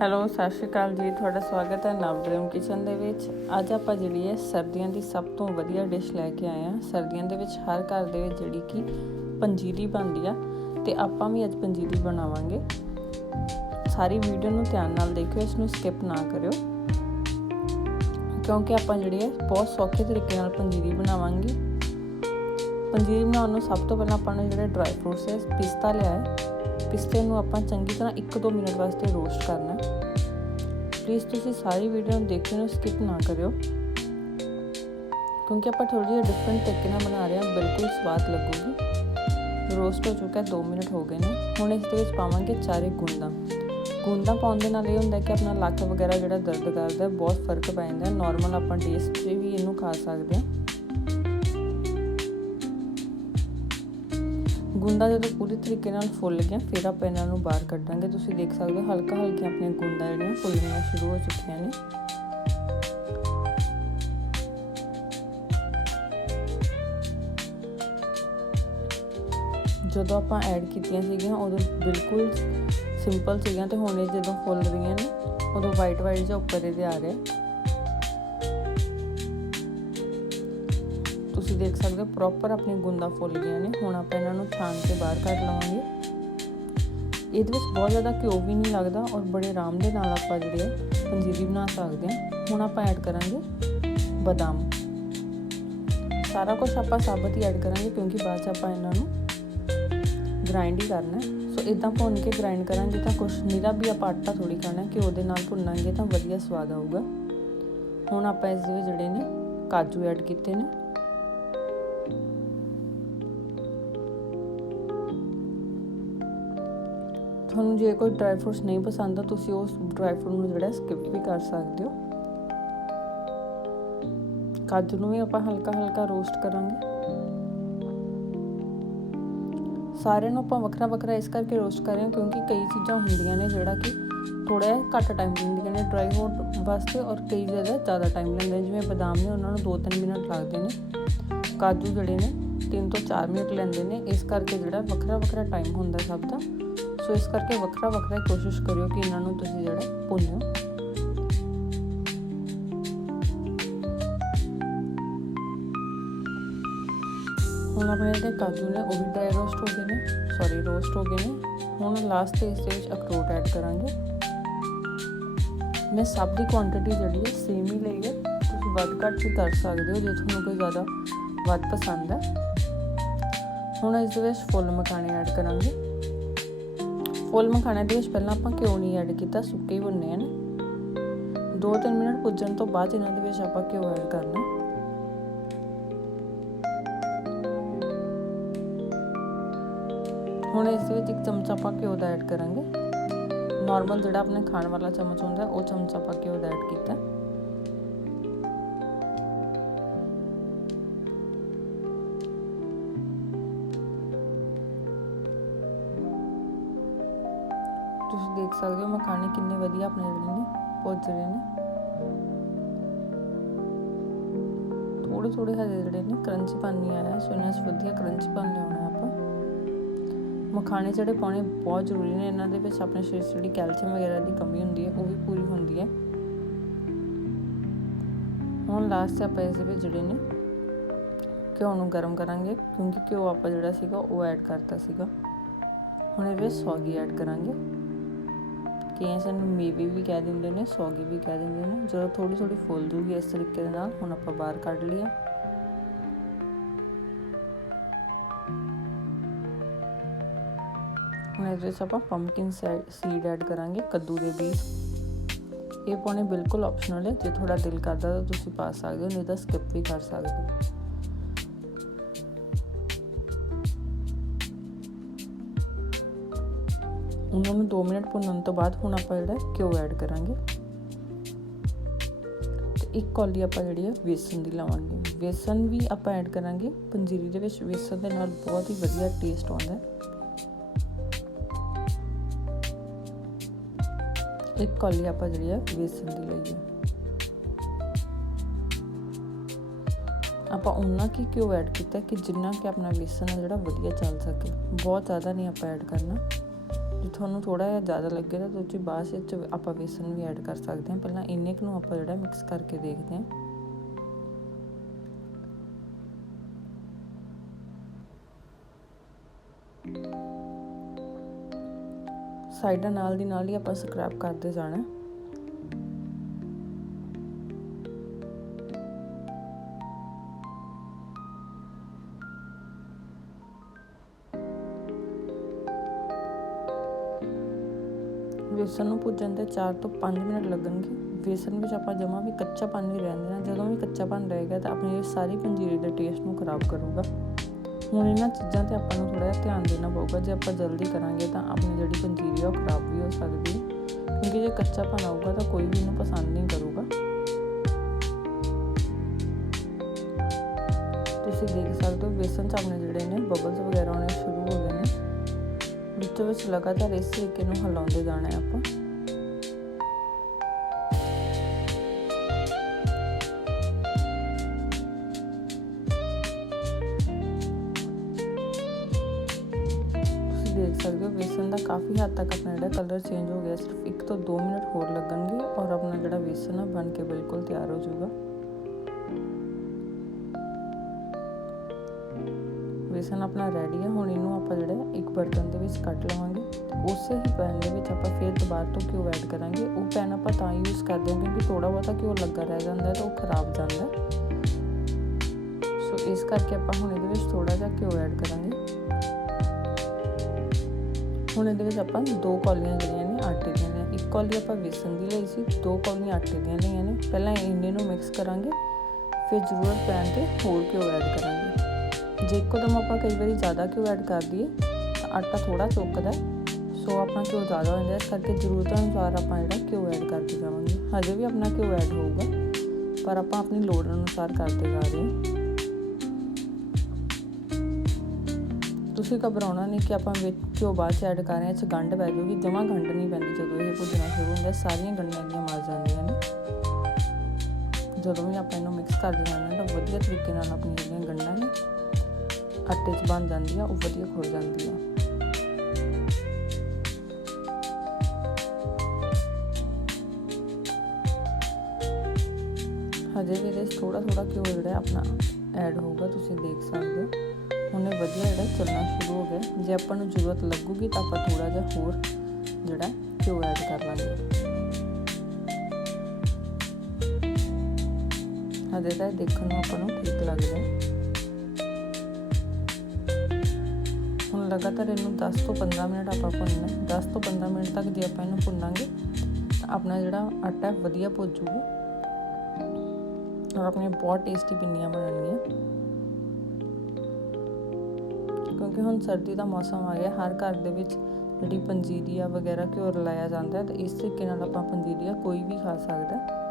Hello, ਸਤਿ ਸ਼੍ਰੀ ਅਕਾਲ ਜੀ। ਤੁਹਾਡਾ ਸਵਾਗਤ ਹੈ ਨਵ ਕਿਚਨ ਦੇ ਵਿੱਚ। ਅੱਜ ਆਪਾਂ ਜਿਹੜੀ ਹੈ ਸਰਦੀਆਂ ਦੀ ਸਭ ਤੋਂ ਵਧੀਆ ਡਿਸ਼ ਲੈ ਕੇ ਆਏ ਹਾਂ। ਸਰਦੀਆਂ ਦੇ ਵਿੱਚ ਹਰ ਘਰ ਦੇ ਵਿੱਚ ਜਿਹੜੀ ਕਿ ਪੰਜੀਰੀ ਬਣਦੀ ਆ ਤੇ ਆਪਾਂ ਵੀ ਅੱਜ ਪੰਜੀਰੀ ਬਣਾਵਾਂਗੇ। ਸਾਰੀ ਵੀਡੀਓ ਨੂੰ ਧਿਆਨ ਨਾਲ ਦੇਖਿਓ, ਇਸ ਨੂੰ ਸਕਿਪ ਨਾ ਕਰਿਓ। ਕਿਉਂਕਿ ਆਪਾਂ ਜਿਹੜੀ ਹੈ ਬਹੁਤ ਸੌਖੇ ਤਰੀਕੇ ਨਾਲ ਪੰਜੀਰੀ ਬਣਾਵਾਂਗੇ। ਪੰਜੀਰੀ ਬਣਾਉਣ ਨੂੰ ਸਭ ਤੋਂ ਪਹਿਲਾਂ ਆਪਾਂ ਨੇ ਜਿਹੜੇ ਡਰਾਈ ਫਰੂਟਸ ਹੈ, ਪਿਸਤਾ ਲਿਆ ਹੈ। ਪਿਸਤੇ ਨੂੰ ਆਪਾਂ ਚੰਗੀ ਤਰ੍ਹਾਂ 1-2 ਮਿੰਟ ਵਾਸਤੇ ਰੋਸਟ ਕਰਨਾ ਪਲੀਜ਼ ਤੁਸੀਂ ਸਾਰੀ ਵੀਡੀਓ ਨੂੰ ਦੇਖਿਓ ਨੂੰ ਸਕਿਪ ਨਾ ਕਰਿਓ। ਕਿਉਂਕਿ ਆਪਾਂ ਥੋੜੀ ਜਿਹੀ ਡਿਫਰੈਂਟ ਤਰੀਕੇ ਨਾਲ ਬਣਾ ਰਹੇ ਹਾਂ, ਬਿਲਕੁਲ ਸਵਾਦ ਲੱਗੂਗੀ। ਰੋਸਟ ਹੋ ਚੁੱਕਾ 2 ਮਿੰਟ ਹੋ ਗਏ ਨੇ। ਹੁਣ ਇਸ ਦੇ ਵਿੱਚ ਪਾਵਾਂਗੇ ਚਾਰੇ ਗੁੰਦਾਂ। ਗੁੰਦਾਂ ਪਾਉਣ ਦੇ ਨਾਲ ਇਹ ਹੁੰਦਾ ਕਿ ਆਪਣਾ ਲੱਕ ਵਗੈਰਾ ਜਿਹੜਾ ਦਰਦ ਕਰਦਾ ਬਹੁਤ ਫ਼ਰਕ ਪੈ ਜਾਂਦਾ ਨਾਰਮਲ ਆਪਾਂ ਟੇਸਟ 'ਚ ਵੀ ਇਹਨੂੰ ਖਾ ਸਕਦੇ ਹਾਂ। ਗੁੰਦਾ ਜਦੋਂ ਪੂਰੀ ਤਰੀਕੇ ਨਾਲ ਫੁੱਲ ਗਿਆ ਫਿਰ ਆਪਾਂ ਇਹਨਾਂ ਨੂੰ ਬਾਹਰ ਕੱਢਾਂਗੇ। ਤੁਸੀਂ ਦੇਖ ਸਕਦੇ ਹੋ ਹਲਕਾ ਹਲਕੀਆਂ ਆਪਣੀਆਂ ਗੁੰਦਾਂ ਜਿਹੜੀਆਂ ਫੁੱਲਣੀਆਂ ਸ਼ੁਰੂ ਹੋ ਚੁੱਕੀਆਂ ਨੇ। ਜਦੋਂ ਆਪਾਂ ਐਡ ਕੀਤੀਆਂ ਸੀਗੀਆਂ, ਉਦੋਂ ਬਿਲਕੁਲ ਸਿੰਪਲ ਸੀਗੀਆਂ ਤੇ ਹੁਣ ਇਹ ਜਦੋਂ ਫੁੱਲ ਰਹੀਆਂ ਨੇ, ਉਦੋਂ ਵਾਈਟ ਵਾਈਟ ਜਿਹਾ ਉੱਪਰ ਇਹਦੇ ਆ ਰਿਹਾ ਤੁਸੀਂ ਦੇਖ ਸਕਦੇ ਹੋ ਪ੍ਰੋਪਰ ਆਪਣੀ ਗੁੰਦਾ ਫੁੱਲ ਗਈਆਂ ਨੇ। ਹੁਣ ਆਪਾਂ ਇਹਨਾਂ ਨੂੰ ਛਾਣ ਕੇ ਬਾਹਰ ਕੱਢ ਲਵਾਂਗੇ। ਇਹਦੇ ਵਿੱਚ ਬਹੁਤ ਜ਼ਿਆਦਾ ਘਿਓ ਵੀ ਨਹੀਂ ਲੱਗਦਾ ਔਰ ਬੜੇ ਆਰਾਮ ਦੇ ਨਾਲ ਆਪਾਂ ਜਿਹੜੇ ਪੰਜੀਰੀ ਬਣਾ ਸਕਦੇ ਹਾਂ। ਹੁਣ ਆਪਾਂ ਐਡ ਕਰਾਂਗੇ ਬਦਾਮ। ਸਾਰਾ ਕੁਝ ਆਪਾਂ ਸਾਬਤ ਹੀ ਐਡ ਕਰਾਂਗੇ ਕਿਉਂਕਿ ਬਾਅਦ ਚ ਆਪਾਂ ਇਹਨਾਂ ਨੂੰ ਗ੍ਰਾਈਂਡ ਹੀ ਕਰਨਾ ਸੋ ਇਦਾਂ ਭੁੰਨ ਕੇ ਗ੍ਰਾਈਂਡ ਕਰਾਂਗੇ ਤਾਂ ਕੁਝ ਨਿਰਾ ਵੀ ਆਪਾਂ ਆਟਾ ਥੋੜੀ ਕਰਨਾ ਕਿ ਉਹਦੇ ਨਾਲ ਭੁੰਨਾਂਗੇ ਤਾਂ ਵਧੀਆ ਸਵਾਦ ਆਊਗਾ। ਹੁਣ ਆਪਾਂ ਇਸ ਦੇ ਵਿੱਚ ਜਿਹੜੇ ਨੇ ਕਾਜੂ ਐਡ ਕੀਤੇ ਨੇ। ਤੁਹਾਨੂੰ ਜੇ ਕੋਈ ਡਰਾਈ ਫਰੂਟਸ ਨਹੀਂ ਪਸੰਦ ਆ, ਤੁਸੀਂ ਉਸ ਡਰਾਈ ਫਰੂਟ ਨੂੰ ਜਿਹੜਾ ਸਕਿਪ ਵੀ ਕਰ ਸਕਦੇ ਹੋ। ਕਾਜੂ ਨੂੰ ਵੀ ਆਪਾਂ ਹਲਕਾ ਹਲਕਾ ਰੋਸਟ ਕਰਾਂਗੇ। ਸਾਰਿਆਂ ਨੂੰ ਆਪਾਂ ਵੱਖਰਾ ਵੱਖਰਾ ਇਸ ਕਰਕੇ ਰੋਸਟ ਕਰ ਰਹੇ ਹਾਂ ਕਿਉਂਕਿ ਕਈ ਚੀਜ਼ਾਂ ਹੁੰਦੀਆਂ ਨੇ ਜਿਹੜਾ ਕਿ ਥੋੜਾ ਘੱਟ ਟਾਈਮ ਲੈਂਦੀਆਂ ਨੇ ਡਰਾਈ ਹੋਣ ਵਾਸਤੇ ਔਰ ਕਈ ਜਗ੍ਹਾ ਜ਼ਿਆਦਾ ਟਾਈਮ ਲੈਂਦੇ ਨੇ। ਜਿਵੇਂ ਬਦਾਮ ਨੇ ਉਹਨਾਂ ਨੂੰ 2-3 ਮਿੰਟ ਲੱਗਦੇ ਨੇ। ਕਾਜੂ ਜਿਹੜੇ ਨੇ 3 ਤੋਂ 4 ਮਿੰਟ ਲੈਂਦੇ ਨੇ। ਇਸ ਕਰਕੇ ਜਿਹੜਾ ਵੱਖਰਾ ਵੱਖਰਾ ਟਾਈਮ ਹੁੰਦਾ ਸਭ ਦਾ। ਸੋ ਇਸ ਕਰਕੇ ਵੱਖਰਾ ਵੱਖਰਾ ਕੋਸ਼ਿਸ਼ ਕਰਿਓ ਕਿ ਇਹਨਾਂ ਨੂੰ ਤੁਸੀਂ ਜਿਹੜਾ ਭੁੰਨਿਓ। ਹੁਣ ਆਪਣੇ ਜਿਹੜੇ ਕਾਜੂ ਨੇ, ਉਹ ਵੀ ਡਰਾਈ ਰੋਸਟ ਹੋ ਗਏ ਨੇ। ਸੌਰੀ ਰੋਸਟ ਹੋ ਗਏ ਨੇ। ਹੁਣ ਲਾਸਟ ਤੇ ਇਸ ਦੇ ਵਿੱਚ ਅਖਰੋਟ ਐਡ ਕਰਾਂਗੇ। ਮੈਂ ਸਭ ਦੀ ਕੁਆਂਟੀਟੀ ਜਿਹੜੀ ਹੈ ਸੇਮ ਹੀ ਲਈ ਹੈ। ਤੁਸੀਂ ਵੱਧ ਘੱਟ ਵੀ ਕਰ ਸਕਦੇ ਹੋ ਜੇ ਤੁਹਾਨੂੰ ਕੋਈ ਜ਼ਿਆਦਾ ਵੱਧ ਪਸੰਦ ਹੈ। ਹੁਣ ਇਸ ਦੇ ਵਿੱਚ ਫੁੱਲ ਮਖਾਣੇ ਐਡ ਕਰਾਂਗੇ। ਫੁੱਲ ਮਖਾਣੇ ਦੇ ਵਿੱਚ ਪਹਿਲਾਂ ਆਪਾਂ ਘਿਓ ਨਹੀਂ ਐਡ ਕੀਤਾ, ਸੁੱਕੇ ਹੀ ਭੁੰਨੇ ਹਨ 2-3 ਮਿੰਟ ਭੁੱਜਣ ਤੋਂ ਬਾਅਦ ਇਹਨਾਂ ਦੇ ਵਿੱਚ ਆਪਾਂ ਘਿਓ ਐਡ ਕਰਨਾ। ਹੁਣ ਇਸ ਦੇ ਵਿੱਚ ਇੱਕ ਚਮਚਾ ਆਪਾਂ ਘਿਓ ਦਾ ਐਡ ਕਰਾਂਗੇ। ਨਾਰਮਲ ਜਿਹੜਾ ਆਪਣੇ ਖਾਣ ਵਾਲਾ ਚਮਚ ਹੁੰਦਾ, ਉਹ ਚਮਚਾ ਆਪਾਂ ਘਿਓ ਦਾ ਐਡ ਕੀਤਾ। ਦੇਖ ਸਕਦੇ ਹੋ ਮਖਾਣੇ ਕਿੰਨੇ ਵਧੀਆ ਆਪਣੇ ਜਿਹੜੇ ਨੇ ਪੁੱਜ ਰਹੇ ਨੇ। ਥੋੜੇ ਥੋੜੇ ਹਜੇ ਜਿਹੜੇ ਨੇ ਕਰੰਚੀ ਪਾਣੀ ਆਇਆ ਸੋ ਇਹਨਾਂ 'ਚ ਵਧੀਆ ਕਰੰਚੀ ਪਾਣ ਲਿਆਉਣਾ ਆਪਾਂ। ਮਖਾਣੇ ਜਿਹੜੇ ਪਾਉਣੇ ਬਹੁਤ ਜ਼ਰੂਰੀ ਨੇ, ਇਹਨਾਂ ਦੇ ਵਿੱਚ ਆਪਣੇ ਸਰੀਰ 'ਚ ਜਿਹੜੀ ਕੈਲਸ਼ੀਅਮ ਵਗੈਰਾ ਦੀ ਕਮੀ ਹੁੰਦੀ ਹੈ, ਉਹ ਵੀ ਪੂਰੀ ਹੁੰਦੀ ਹੈ। ਹੁਣ ਲਾਸਟ 'ਤੇ ਆਪਾਂ ਇਸ ਦੇ ਵਿੱਚ ਜਿਹੜੇ ਨੇ ਘਿਓ ਨੂੰ ਗਰਮ ਕਰਾਂਗੇ, ਕਿਉਂਕਿ ਘਿਓ ਆਪਾਂ ਜਿਹੜਾ ਸੀਗਾ ਉਹ ਐਡ ਕਰਤਾ ਸੀਗਾ। ਹੁਣ ਇਹਦੇ ਵਿੱਚ ਸੌਗੀ ਐਡ ਕਰਾਂਗੇ। ਕਈ ਸਾਨੂੰ ਮੇਵੇ ਵੀ ਕਹਿ ਦਿੰਦੇ ਨੇ, ਸੌਗੀ ਵੀ ਕਹਿ ਦਿੰਦੇ ਨੇ। ਜਦੋਂ ਥੋੜੀ ਥੋੜੀ ਫੁੱਲ ਜੂਗੀ ਇਸ ਤਰੀਕੇ ਦੇ ਨਾਲ, ਹੁਣ ਆਪਾਂ ਬਾਹਰ ਕੱਢ ਲਿਆ। ਹੁਣ ਇਹਦੇ ਵਿੱਚ ਆਪਾਂ ਪੰਪਕਿਨ ਸੀਡ ਐਡ ਕਰਾਂਗੇ, ਕੱਦੂ ਦੇ ਬੀਜ। ਇਹ ਪਾਉਣੇ ਬਿਲਕੁਲ ਆਪਸ਼ਨਲ ਹੈ ਜੇ ਥੋੜਾ ਦਿਲ ਕਰਦਾ ਤਾਂ ਤੁਸੀਂ ਪਾ ਸਕਦੇ ਹੋ, ਨਹੀਂ ਤਾਂ ਸਕਿਪ ਵੀ ਕਰ ਸਕਦੇ ਹੋ। ਉਹਨਾਂ ਨੂੰ 2 ਮਿੰਟ ਭੁੰਨਣ ਤੋਂ ਬਾਅਦ ਹੁਣ ਆਪਾਂ ਜਿਹੜਾ ਘਿਓ ਐਡ ਕਰਾਂਗੇ। ਤੇ ਇੱਕ ਕੌਲੀ ਆਪਾਂ ਜਿਹੜੀ ਹੈ ਵੇਸਣ ਦੀ ਲਾਵਾਂਗੇ। ਵੇਸਣ ਵੀ ਆਪਾਂ ਐਡ ਕਰਾਂਗੇ। ਪੰਜੀਰੀ ਦੇ ਵਿੱਚ ਵੇਸਣ ਦੇ ਨਾਲ ਬਹੁਤ ਹੀ ਵਧੀਆ ਟੇਸਟ ਆਉਂਦਾ ਹੈ। ਇੱਕ ਕੌਲੀ ਆਪਾਂ ਜਿਹੜੀ ਹੈ ਵੇਸਣ ਦੀ ਲਈਏ। ਆਪਾਂ ਉਹਨਾਂ ਕੀ ਘਿਓ ਐਡ ਕੀਤਾ ਕਿ ਜਿੰਨਾ ਕਿ ਆਪਣਾ ਵੇਸਣ ਹੈ ਜਿਹੜਾ ਵਧੀਆ ਚੱਲ ਸਕੇ। ਬਹੁਤ ਜ਼ਿਆਦਾ ਨਹੀਂ ਆਪਾਂ ਐਡ ਕਰਨਾ। ਜੇ ਤੁਹਾਨੂੰ ਥੋੜਾ ਜਿਹਾ ਜ਼ਿਆਦਾ ਲੱਗੇ ਤਾਂ ਤੁਸੀਂ ਬਾਅਦ ਵਿੱਚ ਆਪਾਂ ਬੇਸਨ ਵੀ ਐਡ ਕਰ ਸਕਦੇ ਹਾਂ। ਪਹਿਲਾਂ ਇੰਨੇ ਕੁ ਨੂੰ ਆਪਾਂ ਜਿਹੜਾ ਮਿਕਸ ਕਰਕੇ ਦੇਖਦੇ ਹਾਂ। ਸਾਈਡਾਂ ਨਾਲ ਦੀ ਨਾਲ ਹੀ ਆਪਾਂ ਸਕ੍ਰੈਪ ਕਰਦੇ ਜਾਣਾ। ਵੇਸਣ ਨੂੰ ਭੁੱਜਣ ਤੇ 4 ਤੋਂ 5 ਮਿੰਟ ਲੱਗਣਗੇ। ਵੇਸਣ ਵਿੱਚ ਆਪਾਂ ਜਮਾ ਵੀ ਕੱਚਾ ਪਾਣ ਨਹੀਂ ਰਹਿਣ ਦੇਣਾ। ਜਦੋਂ ਵੀ ਕੱਚਾ ਪਾਣ ਰਹੇਗਾ ਤਾਂ ਆਪਣੀ ਇਹ ਸਾਰੀ ਪੰਜੀਰੀ ਦੇ ਟੇਸਟ ਨੂੰ ਖਰਾਬ ਕਰੂਗਾ। ਹੁਣ ਇਹਨਾਂ ਚੀਜ਼ਾਂ ਤੇ ਆਪਾਂ ਨੂੰ ਥੋੜਾ ਜਿਹਾ ਧਿਆਨ ਦੇਣਾ ਪਊਗਾ। ਜੇ ਆਪਾਂ ਜਲਦੀ ਕਰਾਂਗੇ ਤਾਂ ਆਪਣੀ ਜਿਹੜੀ ਪੰਜੀਰੀ ਆ ਉਹ ਖਰਾਬ ਵੀ ਹੋ ਸਕਦੀ ਹੈ। ਕਿਉਂਕਿ ਜੇ ਕੱਚਾ ਪਾਣ ਆਊਗਾ ਤਾਂ ਕੋਈ ਵੀ ਇਹਨੂੰ ਪਸੰਦ ਨਹੀਂ ਕਰੂਗਾ। ਤੁਸੀਂ ਦੇਖ ਸਕਦੇ ਹੋ ਵੇਸਣ ਚ ਆਪਣੇ ਜਿਹੜੇ ਨੇ ਬਬਲਸ ਵਗੈਰਾ ਆਉਣੇ ਸ਼ੁਰੂ ਹੋ ਗਏ ਨੇ। ਵਿੱਚੋਂ ਵਿੱਚ ਲਗਾਤਾਰ ਇਸ ਤਰੀਕੇ ਨੂੰ ਹਿਲਾਉਂਦੇ ਜਾਣਾ ਹੈ ਆਪਾਂ। ਦੇਖ ਸਕਦੇ ਹੋ, ਵੇਸਣ ਦਾ ਕਾਫੀ ਹੱਦ ਤੱਕ ਆਪਣਾ ਜਿਹੜਾ ਕਲਰ ਚੇਂਜ ਹੋ ਗਿਆ, ਸਿਰਫ 1 ਤੋਂ 2 ਮਿੰਟ ਹੋਰ ਲੱਗਣਗੇ ਔਰ ਆਪਣਾ ਜਿਹੜਾ ਵੇਸਨ ਆ ਬਣ ਕੇ ਬਿਲਕੁਲ ਤਿਆਰ ਹੋ ਜਾਊਗਾ। ਬੇਸਨ ਆਪਣਾ ਰੈਡੀ ਹੈ, ਹੁਣ ਇਹਨੂੰ ਆਪਾਂ ਜਿਹੜਾ ਇੱਕ ਬਰਤਨ ਦੇ ਵਿੱਚ ਕੱਟ ਲਵਾਂਗੇ। ਉਸੇ ਹੀ ਪੈਨ ਦੇ ਵਿੱਚ ਆਪਾਂ ਫਿਰ ਦੁਬਾਰਾ ਤੋਂ ਘਿਓ ਐਡ ਕਰਾਂਗੇ। ਉਹ ਪੈਨ ਆਪਾਂ ਤਾਂ ਯੂਜ਼ ਕਰਦੇ ਹਾਂ ਕਿਉਂਕਿ ਥੋੜਾ ਬਹੁਤਾ ਘਿਓ ਲੱਗਾ ਰਹਿ ਜਾਂਦਾ ਹੈ ਤਾਂ ਉਹ ਖਰਾਬ ਜਾਂਦਾ ਸੋ ਇਸ ਕਰਕੇ ਆਪਾਂ ਹੁਣ ਇਹਦੇ ਵਿੱਚ ਥੋੜਾ ਜਿਹਾ ਘਿਓ ਐਡ ਕਰਾਂਗੇ। ਹੁਣ ਇਹਦੇ ਵਿੱਚ ਆਪਾਂ ਦੋ ਕੌਲੀਆਂ ਜਿਹੜੀਆਂ ਨੇ, ਆਟੇ ਦੀਆਂ ਨੇ। ਇੱਕ ਕੌਲੀ ਆਪਾਂ ਬੇਸਨ ਦੀ ਲਈ ਸੀ, ਦੋ ਕੌਲੀਆਂ ਆਟੇ ਦੀਆਂ ਲਈਆਂ ਨੇ। ਪਹਿਲਾਂ ਇਹਨੇ ਨੂੰ ਮਿਕਸ ਕਰਾਂਗੇ, ਫਿਰ ਜ਼ਰੂਰਤ ਪੈਨ ਤੇ ਹੋਰ ਘਿਓ ਐਡ ਕਰਾਂਗੇ। ਜੇ ਇੱਕਦਮ ਆਪਾਂ ਕਈ ਵਾਰੀ ਜ਼ਿਆਦਾ ਘਿਓ ਐਡ ਕਰ ਦਈਏ ਤਾਂ ਆਟਾ ਥੋੜਾ ਚੁੱਕਦਾ ਸੋ ਆਪਣਾ ਘਿਓ ਜ਼ਿਆਦਾ ਹੋ ਜਾਂਦਾ ਇਸ ਕਰਕੇ ਜ਼ਰੂਰਤ ਅਨੁਸਾਰ ਆਪਾਂ ਜਿਹੜਾ ਘਿਓ ਐਡ ਕਰਦੇ ਜਾਵਾਂਗੇ। ਹਜੇ ਵੀ ਆਪਣਾ ਘਿਓ ਐਡ ਹੋਊਗਾ, ਪਰ ਆਪਾਂ ਆਪਣੀ ਲੋੜ ਅਨੁਸਾਰ ਕਰਦੇ ਜਾ ਰਹੇ ਹਾਂ। ਤੁਸੀਂ ਘਬਰਾਉਣਾ ਨਹੀਂ ਕਿ ਆਪਾਂ ਵਿੱਚ ਘਿਓ ਬਾਅਦ ਚ ਐਡ ਕਰ ਰਹੇ ਹਾਂ ਚ ਗੰਢ ਪੈ ਜਾਊਗੀ ਜਮਾ ਗੰਢ ਨਹੀਂ ਪੈਂਦੀ ਜਦੋਂ ਇਹ ਭੁੱਜਣਾ ਸ਼ੁਰੂ ਹੁੰਦਾ ਸਾਰੀਆਂ ਗੰਢਾਂ ਦੀਆਂ ਮਰ ਜਾਂਦੀਆਂ ਨੇ। ਜਦੋਂ ਵੀ ਆਪਾਂ ਇਹਨੂੰ ਮਿਕਸ ਕਰਦੇ ਜਾਂਦੇ ਹਾਂ ਤਾਂ ਵਧੀਆ ਤਰੀਕੇ ਨਾਲ ਆਪਣੀਆਂ ਜਿਹੜੀਆਂ ਗੰਢਾਂ ਨੇ ਆਟੇ 'ਚ ਬਣ ਜਾਂਦੀ ਆ ਉਹ ਵਧੀਆ ਖੁਰ ਜਾਂਦੀ ਆ ਹਜੇ ਵੀ ਇਹਦੇ ਥੋੜਾ ਥੋੜਾ ਘਿਓ ਜਿਹੜਾ ਆਪਣਾ ਐਡ ਹੋਊਗਾ, ਤੁਸੀਂ ਦੇਖ ਸਕਦੇ ਹੋ। ਹੁਣ ਇਹ ਵਧੀਆ ਜਿਹੜਾ ਚੱਲਣਾ ਸ਼ੁਰੂ ਹੋ ਗਿਆ। ਜੇ ਆਪਾਂ ਨੂੰ ਜ਼ਰੂਰਤ ਲੱਗੂਗੀ ਤਾਂ ਆਪਾਂ ਥੋੜਾ ਜਿਹਾ ਹੋਰ ਜਿਹੜਾ ਘਿਓ ਐਡ ਕਰ ਲਾਂਗੇ। ਹਜੇ ਤਾਂ ਦੇਖਣ ਨੂੰ ਆਪਾਂ ਨੂੰ ਠੀਕ ਲੱਗ ਰਿਹਾ। ਲਗਾਤਾਰ ਇਹਨੂੰ 10 ਤੋਂ 15 ਮਿੰਟ ਆਪਾਂ ਭੁੰਨਣਾ 10 ਤੋਂ 15 ਮਿੰਟ ਤੱਕ ਜੇ ਆਪਾਂ ਇਹਨੂੰ ਭੁੰਨਾਂਗੇ, ਤਾਂ ਆਪਣਾ ਜਿਹੜਾ ਆਟਾ ਵਧੀਆ ਭੁੱਜੂਗਾ ਔਰ ਆਪਣੇ ਬਹੁਤ ਟੇਸਟੀ ਪਿੰਨੀਆਂ ਬਣਨਗੀਆਂ। ਕਿਉਂਕਿ ਹੁਣ ਸਰਦੀ ਦਾ ਮੌਸਮ ਆ ਗਿਆ, ਹਰ ਘਰ ਦੇ ਵਿੱਚ ਜਿਹੜੀ ਪੰਜੀਰੀਆ ਵਗੈਰਾ ਘਿਓ ਲਾਇਆ ਜਾਂਦਾ ਹੈ, ਤੇ ਇਸ ਤਰੀਕੇ ਨਾਲ ਆਪਾਂ ਪੰਜੀਰੀਆ ਕੋਈ ਵੀ ਖਾ ਸਕਦਾ ਹੈ।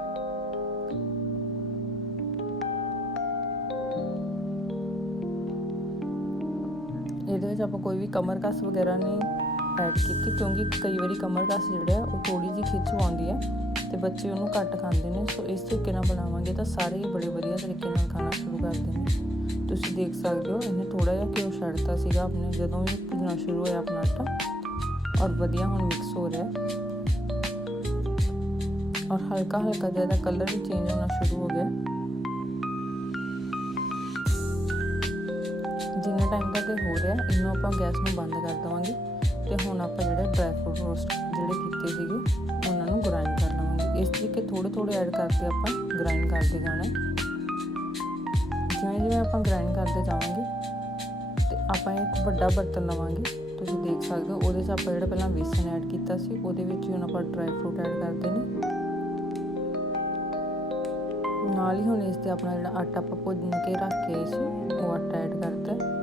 ਇਹਦੇ ਵਿੱਚ ਆਪਾਂ ਕੋਈ ਵੀ ਕਮਰ ਕਸ ਵਗੈਰਾ ਨਹੀਂ ਐਡ ਕੀਤੀ, ਕਿਉਂਕਿ ਕਈ ਵਾਰੀ ਕਮਰ ਕਸ ਜਿਹੜਾ ਹੈ ਉਹ ਥੋੜੀ ਜਿਹੀ ਖਿੱਚ ਆਉਂਦੀ ਹੈ ਤੇ ਬੱਚੇ ਉਹਨੂੰ ਘੱਟ ਖਾਂਦੇ ਨੇ। ਸੋ ਇਸ ਤਰੀਕੇ ਨਾਲ ਬਣਾਵਾਂਗੇ ਤਾਂ ਸਾਰੇ ਹੀ ਬੜੇ ਵਧੀਆ ਤਰੀਕੇ ਨਾਲ ਖਾਣਾ ਸ਼ੁਰੂ ਕਰਦੇ ਨੇ। ਤੁਸੀਂ ਦੇਖ ਸਕਦੇ ਹੋ, ਇਹਨੇ ਥੋੜਾ ਜਿਹਾ ਘਿਓ ਛੱਡਤਾ ਸੀਗਾ ਆਪਣੇ, ਜਦੋਂ ਵੀ ਭੁੰਨਣਾ ਸ਼ੁਰੂ ਹੋਇਆ ਆਪਣਾ ਆਟਾ ਔਰ ਵਧੀਆ ਹੁਣ ਮਿਕਸ ਹੋ ਰਿਹਾ। ਔਰ ਹਲਕਾ ਹਲਕਾ ਜਿਹਾ ਕਲਰ ਵੀ ਚੇਂਜ ਹੋਣਾ ਸ਼ੁਰੂ ਹੋ ਗਿਆ। ਟਾਈਮ ਤੱਕ ਇਹ ਹੋ ਰਿਹਾ ਇਹਨੂੰ ਆਪਾਂ ਗੈਸ ਨੂੰ ਬੰਦ ਕਰ ਦਵਾਂਗੇ ਤੇ ਹੁਣ ਆਪਾਂ ਜਿਹੜੇ ਡਰਾਈ ਫਰੂਟ ਰੋਸਟ ਜਿਹੜੇ ਕੀਤੇ ਸੀਗੇ, ਉਹਨਾਂ ਨੂੰ ਗ੍ਰਾਈਂਡ ਕਰ ਲਵਾਂਗੇ। ਇਸ ਤਰੀਕੇ ਥੋੜੇ ਥੋੜੇ ਐਡ ਕਰਕੇ ਆਪਾਂ ਗ੍ਰਾਈਂਡ ਕਰਦੇ ਜਾਣਾ ਜਿਵੇਂ ਜਿਵੇਂ ਆਪਾਂ ਗ੍ਰਾਈਂਡ ਕਰਦੇ ਜਾਵਾਂਗੇ ਤੇ ਆਪਾਂ ਇੱਕ ਵੱਡਾ ਬਰਤਨ ਲਵਾਂਗੇ, ਤੁਸੀਂ ਦੇਖ ਸਕਦੇ ਹੋ, ਉਹਦੇ 'ਚ ਆਪਾਂ ਜਿਹੜਾ ਪਹਿਲਾਂ ਵੇਸਣ ਐਡ ਕੀਤਾ ਸੀ, ਉਹਦੇ ਵਿੱਚ ਹੀ ਹੁਣ ਆਪਾਂ ਡਰਾਈ ਫਰੂਟ ਐਡ ਕਰਦੇ ਨੇ। ਨਾਲ ਹੀ ਹੁਣ ਇਸ ਤੇ ਆਪਣਾ ਜਿਹੜਾ ਆਟਾ ਆਪਾਂ ਭੁੰਨ ਕੇ ਰੱਖ ਕੇ ਸੀ, ਉਹ ਆਟਾ ਐਡ ਕਰਤਾ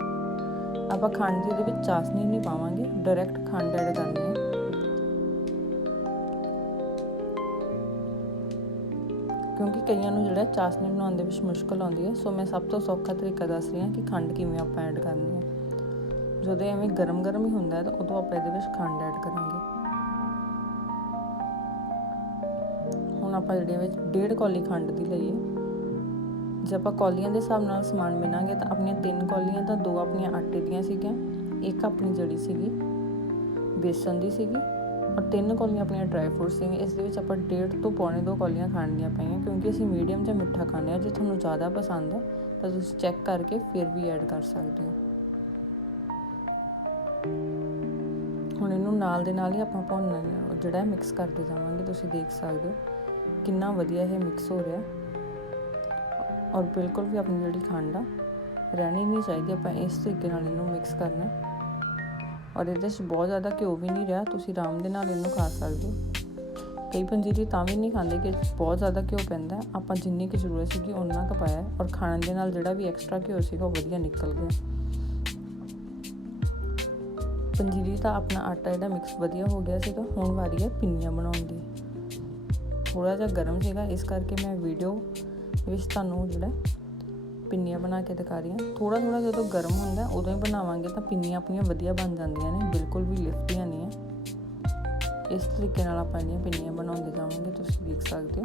ਆਪਾਂ ਖੰਡ ਦੇ ਵਿੱਚ ਚਾਸਨੀ ਨਹੀਂ ਪਾਵਾਂਗੇ ਡਾਇਰੈਕਟ ਖੰਡ ਐਡ ਕਰਨੀ ਹੈ। ਕਿਉਂਕਿ ਕਈਆਂ ਨੂੰ ਜਿਹੜਾ ਚਾਸਨੀ ਬਣਾਉਣ ਦੇ ਵਿੱਚ ਮੁਸ਼ਕਲ ਆਉਂਦੀ ਹੈ, ਸੋ ਮੈਂ ਸਭ ਤੋਂ ਸੌਖਾ ਤਰੀਕਾ ਦੱਸ ਰਹੀ ਹਾਂ ਕਿ ਖੰਡ ਕਿਵੇਂ ਆਪਾਂ ਐਡ ਕਰਨੀ ਹੈ। ਜਦੋਂ ਐਵੇਂ ਗਰਮ ਗਰਮ ਹੀ ਹੁੰਦਾ ਹੈ, ਤਾਂ ਉਦੋਂ ਆਪਾਂ ਇਹਦੇ ਵਿੱਚ ਖੰਡ ਐਡ ਕਰਾਂਗੇ। ਹੁਣ ਆਪਾਂ ਜਿਹੜੇ ਵਿੱਚ ਡੇਢ ਕੌਲੀ ਖੰਡ ਦੀ ਲਈਏ। ਜੇ ਆਪਾਂ ਕੌਲੀਆਂ ਦੇ ਹਿਸਾਬ ਨਾਲ ਸਮਾਨ ਮਿਣਾਂਗੇ ਤਾਂ ਆਪਣੀਆਂ ਤਿੰਨ ਕੌਲੀਆਂ ਤਾਂ ਦੋ ਆਪਣੀਆਂ ਆਟੇ ਦੀਆਂ ਸੀਗੀਆਂ, ਇੱਕ ਆਪਣੀ ਜੜੀ ਸੀਗੀ, ਬੇਸਨ ਦੀ ਸੀਗੀ ਔਰ ਤਿੰਨ ਕੌਲੀਆਂ ਆਪਣੀਆਂ ਡਰਾਈ ਫਰੂਟ ਸੀਗੀਆਂ। ਇਸ ਦੇ ਵਿੱਚ ਆਪਾਂ ਡੇਢ ਤੋਂ ਪੌਣੇ ਦੋ ਕੌਲੀਆਂ ਖਾਣੀਆਂ ਪਈਆਂ ਕਿਉਂਕਿ ਅਸੀਂ ਮੀਡੀਅਮ ਜਾਂ ਮਿੱਠਾ ਖਾਂਦੇ ਹਾਂ। ਜੇ ਤੁਹਾਨੂੰ ਜ਼ਿਆਦਾ ਪਸੰਦ ਹੈ ਤਾਂ ਤੁਸੀਂ ਚੈੱਕ ਕਰਕੇ ਫਿਰ ਵੀ ਐਡ ਕਰ ਸਕਦੇ ਹੋ। ਹੁਣ ਇਹਨੂੰ ਨਾਲ ਦੇ ਨਾਲ ਹੀ ਆਪਾਂ ਭੁੰਨ ਜਿਹੜਾ ਮਿਕਸ ਕਰਦੇ ਜਾਵਾਂਗੇ, ਤੁਸੀਂ ਦੇਖ ਸਕਦੇ ਹੋ ਕਿੰਨਾ ਵਧੀਆ ਇਹ ਮਿਕਸ ਹੋ ਰਿਹਾ। ਔਰ ਬਿਲਕੁਲ ਵੀ ਆਪਣੀ ਜਿਹੜੀ ਖੰਡ ਆ, ਰਹਿਣੀ ਨਹੀਂ ਚਾਹੀਦੀ, ਆਪਾਂ ਇਸ ਤਰੀਕੇ ਨਾਲ ਇਹਨੂੰ ਮਿਕਸ ਕਰਨਾ ਔਰ ਇਹਦੇ 'ਚ ਬਹੁਤ ਜ਼ਿਆਦਾ ਘਿਓ ਵੀ ਨਹੀਂ ਰਿਹਾ, ਤੁਸੀਂ ਆਰਾਮ ਦੇ ਨਾਲ ਇਹਨੂੰ ਖਾ ਸਕਦੇ ਹੋ। ਕਈ ਪੰਜੀਰੀ ਤਾਂ ਵੀ ਨਹੀਂ ਖਾਂਦੇ ਕਿ ਬਹੁਤ ਜ਼ਿਆਦਾ ਘਿਓ ਪੈਂਦਾ ਆਪਾਂ ਜਿੰਨੀ ਕੁ ਜ਼ਰੂਰਤ ਸੀਗੀ ਉਹਨਾਂ ਕੁ ਪਾਇਆ ਔਰ ਖਾਣ ਦੇ ਨਾਲ ਜਿਹੜਾ ਵੀ ਐਕਸਟਰਾ ਘਿਓ ਸੀਗਾ ਉਹ ਵਧੀਆ ਨਿਕਲ ਗਿਆ। ਪੰਜੀਰੀ ਦਾ ਆਪਣਾ ਆਟਾ ਜਿਹੜਾ ਮਿਕਸ ਵਧੀਆ ਹੋ ਗਿਆ ਸੀਗਾ, ਹੁਣ ਵਾਰੀ ਹੈ ਪਿੰਨੀਆਂ ਬਣਾਉਣ ਦੀ। ਥੋੜਾ ਜਿਹਾ ਗਰਮ ਸੀਗਾ, ਇਸ ਕਰਕੇ ਮੈਂ ਵੀਡੀਓ ਵਿੱਚ ਤੁਹਾਨੂੰ ਜਿਹੜਾ ਪਿੰਨੀਆਂ ਬਣਾ ਕੇ ਦਿਖਾ ਰਹੀ ਹਾਂ। ਥੋੜਾ ਥੋੜਾ ਜਦੋਂ ਗਰਮ ਹੁੰਦਾ ਉਦੋਂ ਹੀ ਬਣਾਵਾਂਗੇ ਤਾਂ ਪਿੰਨੀਆਂ ਆਪਣੀਆਂ ਵਧੀਆ ਬਣ ਜਾਂਦੀਆਂ ਨੇ, ਬਿਲਕੁਲ ਵੀ ਲਿਫਟੀਆਂ ਨਹੀਂ ਹੈ। ਇਸ ਤਰੀਕੇ ਨਾਲ ਆਪਾਂ ਇਹਦੀਆਂ ਪਿੰਨੀਆਂ ਬਣਾਉਂਦੇ ਜਾਵਾਂਗੇ, ਤੁਸੀਂ ਦੇਖ ਸਕਦੇ ਹੋ।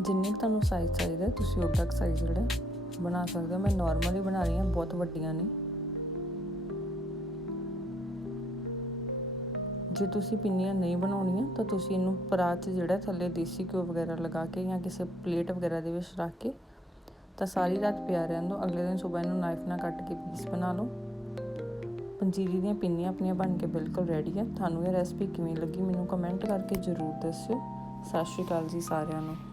ਜਿੰਨੇ ਕੁ ਤੁਹਾਨੂੰ ਸਾਈਜ਼ ਚਾਹੀਦਾ ਤੁਸੀਂ ਉੱਡਾ ਕੁ ਸਾਈਜ਼ ਜਿਹੜਾ ਬਣਾ ਸਕਦੇ ਹੋ। ਮੈਂ ਨਾਰਮਲੀ ਬਣਾ ਰਹੀ ਹਾਂ, ਬਹੁਤ ਵੱਡੀਆਂ ਨਹੀਂ ਜੇ ਤੁਸੀਂ ਪਿੰਨੀਆਂ ਨਹੀਂ ਬਣਾਉਣੀਆਂ, ਤਾਂ ਤੁਸੀਂ ਇਹਨੂੰ ਪਰਾਤ 'ਚ ਜਿਹੜਾ ਥੱਲੇ ਦੇਸੀ ਘਿਓ ਵਗੈਰਾ ਲਗਾ ਕੇ ਜਾਂ ਕਿਸੇ ਪਲੇਟ ਵਗੈਰਾ ਦੇ ਵਿੱਚ ਰੱਖ ਕੇ, ਤਾਂ ਸਾਰੀ ਰਾਤ ਪਿਆ ਰਹਿਣ ਦਿਓ। ਅਗਲੇ ਦਿਨ ਸਵੇਰ ਇਹਨੂੰ ਨਾਈਫ ਨਾਲ ਕੱਟ ਕੇ ਪੀਸ ਬਣਾ ਲਓ। ਪੰਜੀਰੀ ਦੀਆਂ ਪਿੰਨੀਆਂ ਆਪਣੀਆਂ ਬਣ ਕੇ ਬਿਲਕੁਲ ਰੈਡੀ ਹੈ ਤੁਹਾਨੂੰ ਇਹ ਰੈਸਪੀ ਕਿਵੇਂ ਲੱਗੀ ਮੈਨੂੰ ਕਮੈਂਟ ਕਰਕੇ ਜ਼ਰੂਰ ਦੱਸਿਓ। ਸਤਿ ਸ਼੍ਰੀ ਅਕਾਲ ਜੀ ਸਾਰਿਆਂ ਨੂੰ।